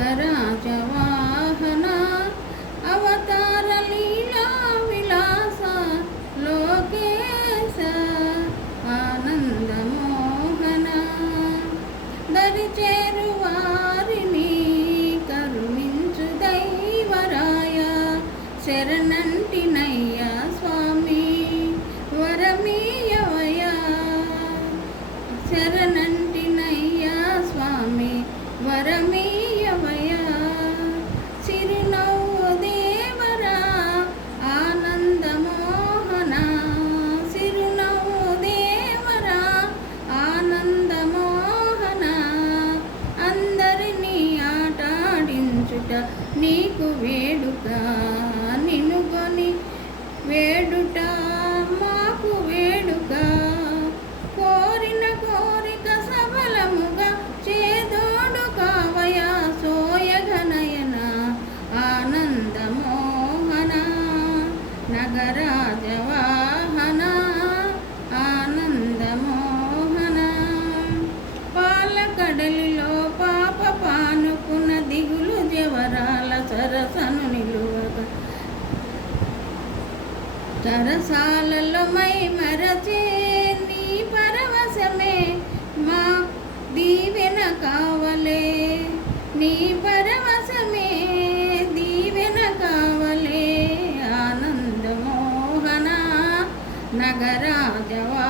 నగరాజవాహన అవతార లీలా విలాస లోకేశ ఆనందమోహన దరిచేరు వారిని కరుణించు దైవరాయ శరణంటినయ్యా స్వామి వరమీయవయ్యా శరణంటినయ్యా స్వామి వరమీయవయ్యా చిరునవ్వు దేవరా ఆనందమోహన చిరునవ్వు దేవరా ఆనందమోహన అందరినీ ఆటాడించుట నీకు వేడుక నినుగొని వేడుట మాకు వేడుక కోరిన కోరిక సఫలముగా చేదోడు కావయా సోయగనయన ఆనందమోహన నగరాజవాహన ఆనందమోహన పాలకడలిలో పాప పానుకున్న దిగులు జవరాల సరసను నిలువగా సరసాలలో మై మరచే నీ పరవశమే మా దీవెన కావలే నీ పరవశమే దీవెన కావలే ఆనందమోహన నగరాజవా